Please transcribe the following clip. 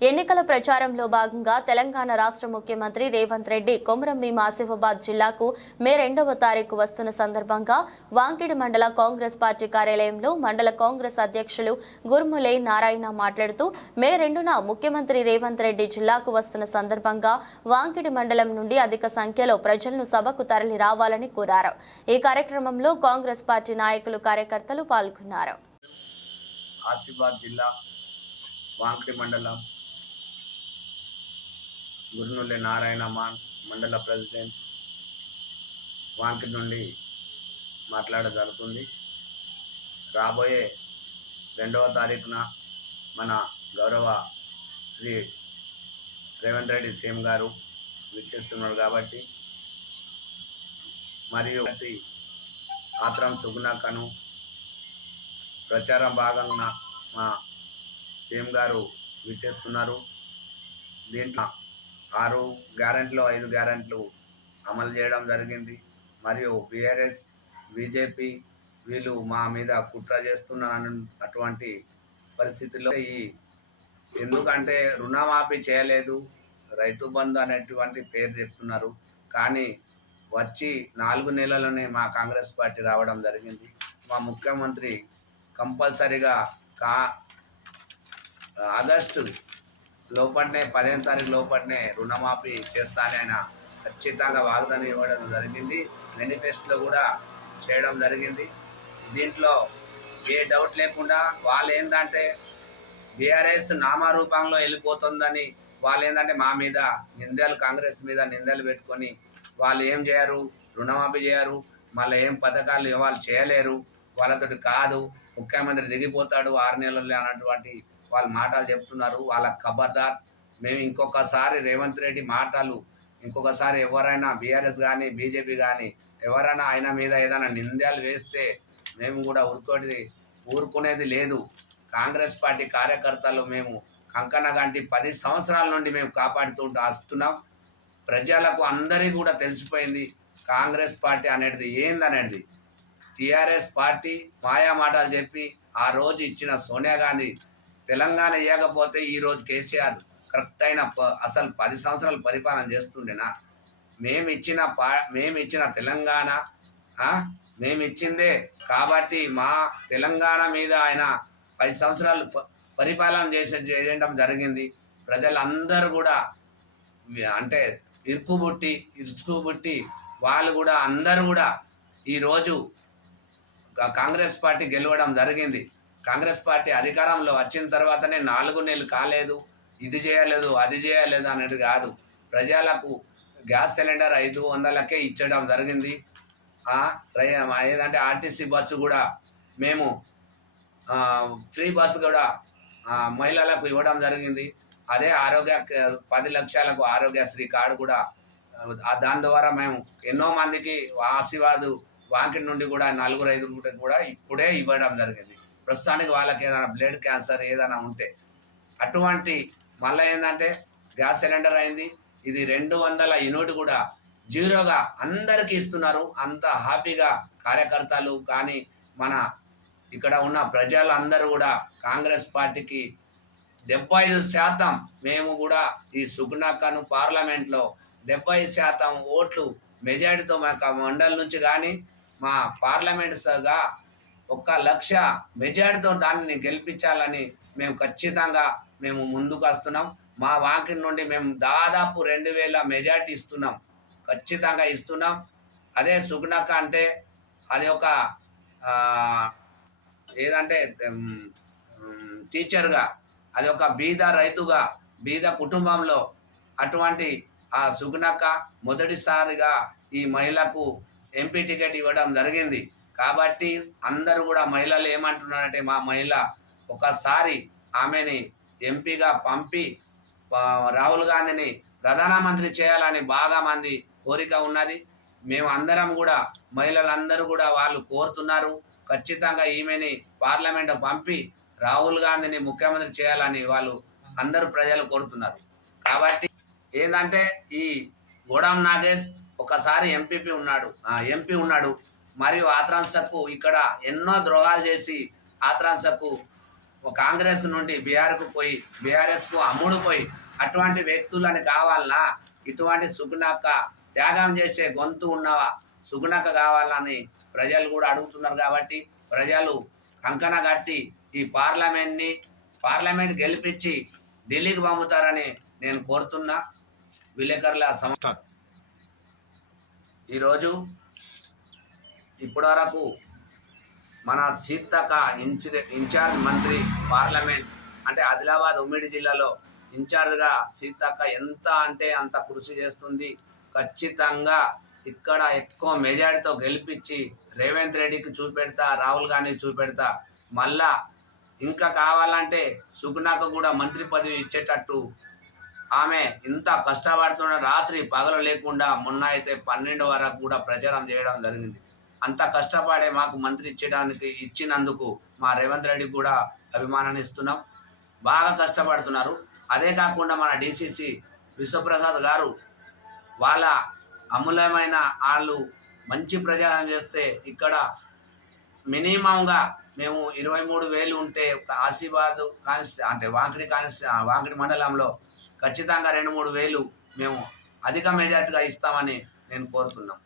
ఎన్నికల ప్రచారంలో భాగంగా తెలంగాణ రాష్ట్ర ముఖ్యమంత్రి రేవంత్ రెడ్డి కొమరంభీం ఆసిఫాబాద్ జిల్లాకు మే రెండవ తారీఖు వస్తున్న సందర్భంగా వాంకిడి మండల కాంగ్రెస్ పార్టీ కార్యాలయంలో మండల కాంగ్రెస్ అధ్యక్షులు గుర్ములే నారాయణ మాట్లాడుతూ మే రెండున ముఖ్యమంత్రి రేవంత్ రెడ్డి జిల్లాకు వస్తున్న సందర్భంగా వాంకిడి మండలం నుండి అధిక సంఖ్యలో ప్రజలను సభకు తరలి రావాలని కోరారు. ఈ కార్యక్రమంలో కాంగ్రెస్ పార్టీ నాయకులు కార్యకర్తలు పాల్గొన్నారు. ఆసిఫాబాద్ జిల్లా మండలం గురునుల్లి నారాయణ మాన్ మండల ప్రెసిడెంట్ వాంకి నుండి మాట్లాడ జరుగుతుంది. రాబోయే రెండవ తారీఖున మన గౌరవ శ్రీ రేవంత్ రెడ్డి సీఎం గారు విచ్చేస్తున్నారు కాబట్టి మరియు ఆత్రం సుగుణాకను ప్రచారం భాగంగా మా సీఎం గారు విచ్చేస్తున్నారు. దీంట్లో ఆరు గ్యారెంట్లు ఐదు గ్యారెంట్లు అమలు చేయడం జరిగింది. మరియు బీఆర్ఎస్ బీజేపీ వీళ్ళు మా మీద కుట్ర చేస్తున్నారని అటువంటి పరిస్థితుల్లో ఈ ఎందుకంటే రుణమాఫీ చేయలేదు. రైతు బంధు అనేటువంటి పేరు చెప్తున్నారు. కానీ వచ్చి నాలుగు నెలలోనే మా కాంగ్రెస్ పార్టీ రావడం జరిగింది. మా ముఖ్యమంత్రి కంపల్సరిగా కా ఆగస్టు లోపలనే పదిహేను తారీఖు లోపలనే రుణమాఫీ చేస్తానని ఆయన ఖచ్చితంగా వాగ్దానం ఇవ్వడం జరిగింది. మేనిఫెస్టోలో కూడా చేయడం జరిగింది. దీంట్లో ఏ డౌట్ లేకుండా వాళ్ళు ఏంటంటే బీఆర్ఎస్ నామరూపంలో వెళ్ళిపోతుందని వాళ్ళు ఏంటంటే మా మీద నిందలు కాంగ్రెస్ మీద నిందలు పెట్టుకొని వాళ్ళు ఏం చేయరు? రుణమాఫీ చేయరు. మళ్ళీ ఏం పథకాలు వాళ్ళు చేయలేరు. వాళ్ళతోటి కాదు. ముఖ్యమంత్రి దిగిపోతాడు ఆరు నెలలు అన్నటువంటి వాళ్ళ మాటలు చెప్తున్నారు. వాళ్ళ ఖబర్దార్ మేము ఇంకొకసారి రేవంత్ రెడ్డి మాటలు ఇంకొకసారి ఎవరైనా బీఆర్ఎస్ కానీ బీజేపీ కానీ ఎవరైనా ఆయన మీద ఏదైనా నిందలు వేస్తే మేము కూడా ఊరుకోటి ఊరుకునేది లేదు. కాంగ్రెస్ పార్టీ కార్యకర్తలు మేము కంకణ గంటి పది సంవత్సరాల నుండి మేము కాపాడుతూ వస్తున్నాం. ప్రజలకు అందరికీ కూడా తెలిసిపోయింది కాంగ్రెస్ పార్టీ అనేది ఏందనేది టీఆర్ఎస్ పార్టీ మాయా మాటలు చెప్పి ఆ రోజు ఇచ్చిన సోనియా గాంధీ తెలంగాణ ఇవ్వకపోతే ఈరోజు కేసీఆర్ కరెక్ట్ అయిన ప- అసలు పది సంవత్సరాలు పరిపాలన చేస్తుండేనా? మేము ఇచ్చిన పా మేము ఇచ్చిన తెలంగాణ మేము ఇచ్చిందే కాబట్టి మా తెలంగాణ మీద ఆయన పది సంవత్సరాలు పరిపాలన చేసే చేయడం జరిగింది. ప్రజలందరూ కూడా అంటే ఇరుకుబుట్టి ఇరుచుకుబుట్టి వాళ్ళు కూడా అందరూ కూడా ఈరోజు కాంగ్రెస్ పార్టీ గెలవడం జరిగింది. కాంగ్రెస్ పార్టీ అధికారంలో వచ్చిన తర్వాతనే నాలుగు నెలలు కాలేదు ఇది చేయలేదు అది చేయలేదు అనేది కాదు. ప్రజలకు గ్యాస్ సిలిండర్ ఐదు వందలకే ఇచ్చడం జరిగింది. ఏదంటే ఆర్టీసీ బస్సు కూడా మేము ఫ్రీ బస్సు కూడా మహిళలకు ఇవ్వడం జరిగింది. అదే ఆరోగ్య పది లక్షలకు ఆరోగ్యశ్రీ కార్డు కూడా దాని ద్వారా మేము ఎన్నో మందికి ఆశీర్వాదు వాంకిటి నుండి కూడా నలుగురు ఐదుగురికి కూడా ఇప్పుడే ఇవ్వడం జరిగింది. ప్రస్తుతానికి వాళ్ళకి ఏదైనా బ్లడ్ క్యాన్సర్ ఏదైనా ఉంటే అటువంటి మళ్ళీ ఏంటంటే గ్యాస్ సిలిండర్ అయింది ఇది రెండు వందల యూనిట్ కూడా జీరోగా అందరికీ ఇస్తున్నారు. అంత హ్యాపీగా కార్యకర్తలు కానీ మన ఇక్కడ ఉన్న ప్రజలు అందరూ కూడా కాంగ్రెస్ పార్టీకి డెబ్బై ఐదు శాతం మేము కూడా ఈ సుగుణాకను పార్లమెంట్లో డెబ్బై శాతం ఓట్లు మెజారిటీతో మా మండలి నుంచి కానీ మా పార్లమెంట్గా ఒక్క లక్ష మెజారిటీతో దానిని గెలిపించాలని మేము ఖచ్చితంగా మేము ముందుకు వస్తున్నాం. మా వాకిటి నుండి మేము దాదాపు రెండు వేల మెజార్టీ ఇస్తున్నాం. ఖచ్చితంగా ఇస్తున్నాం. అదే సుగుణక అంటే అది ఒక ఏదంటే టీచర్గా అది ఒక బీద రైతుగా బీద కుటుంబంలో అటువంటి ఆ సుగుణక్క మొదటిసారిగా ఈ మహిళకు ఎంపీ టికెట్ ఇవ్వడం జరిగింది. కాబట్టి అందరూ కూడా మహిళలు ఏమంటున్నారంటే మా మహిళ ఒకసారి ఆమెని ఎంపీగా పంపి రాహుల్ గాంధీని ప్రధానమంత్రి చేయాలని బాగా మంది కోరిక ఉన్నది. మేము అందరం కూడా మహిళలందరూ కూడా వాళ్ళు కోరుతున్నారు. ఖచ్చితంగా ఈమెని పార్లమెంట్ పంపి రాహుల్ గాంధీని ముఖ్యమంత్రి చేయాలని వాళ్ళు అందరూ ప్రజలు కోరుతున్నారు. కాబట్టి ఏంటంటే ఈ గోడాం నాగేష్ ఒకసారి ఎంపీపీ ఉన్నాడు ఎంపీ ఉన్నాడు. మరియు ఆత్రాంశకు ఇక్కడ ఎన్నో ద్రోహాలు చేసి ఆత్రాంసకు కాంగ్రెస్ నుండి బీఆర్కు పోయి బీఆర్ఎస్కు అమ్ముడు పోయి అటువంటి వ్యక్తులని కావాలన్నా ఇటువంటి సుగుణక్క త్యాగం చేసే గొంతు ఉన్నవా? సుగుణక్క కావాలని ప్రజలు కూడా అడుగుతున్నారు కాబట్టి ప్రజలు కంకణ కట్టి ఈ పార్లమెంట్ని పార్లమెంట్ గెలిపించి ఢిల్లీకి పంపుతారని నేను కోరుతున్నా. విలేకరుల సంస్థ ఈరోజు ఇప్పటివరకు మన సీతక్క ఇన్ఛ ఇన్ఛార్జ్ మంత్రి పార్లమెంట్ అంటే ఆదిలాబాద్ ఉమ్మడి జిల్లాలో ఇన్ఛార్జ్గా సీతక్క ఎంత అంటే అంత కృషి చేస్తుంది. ఖచ్చితంగా ఇక్కడ ఎక్కువ మెజారిటీతో గెలిపించి రేవంత్ రెడ్డికి చూపెడతా రాహుల్ గాంధీ చూపెడతా. మళ్ళా ఇంకా కావాలంటే సుగుణకు కూడా మంత్రి పదవి ఇచ్చేటట్టు ఆమె ఇంత కష్టపడుతున్న రాత్రి పగలు లేకుండా మొన్న అయితే పన్నెండు వరకు కూడా ప్రచారం చేయడం జరిగింది. అంత కష్టపడే మాకు మంత్రి ఇచ్చడానికి ఇచ్చినందుకు మా రేవంత్ రెడ్డి కూడా అభిమానాన్ని ఇస్తున్నాం. బాగా కష్టపడుతున్నారు. అదే కాకుండా మన డిసిసి విశ్వప్రసాద్ గారు వాళ్ళ అమూల్యమైన వాళ్ళు మంచి ప్రచారం చేస్తే ఇక్కడ మినిమంగా మేము ఇరవై మూడు వేలు ఉంటే ఒక ఆసిఫాబాద్ కానిస్ట అంటే వాంకిడి కానిస్ట వాంకిడి మండలంలో ఖచ్చితంగా రెండు మూడు వేలు మేము అధిక మెజార్టీగా ఇస్తామని నేను కోరుతున్నాం.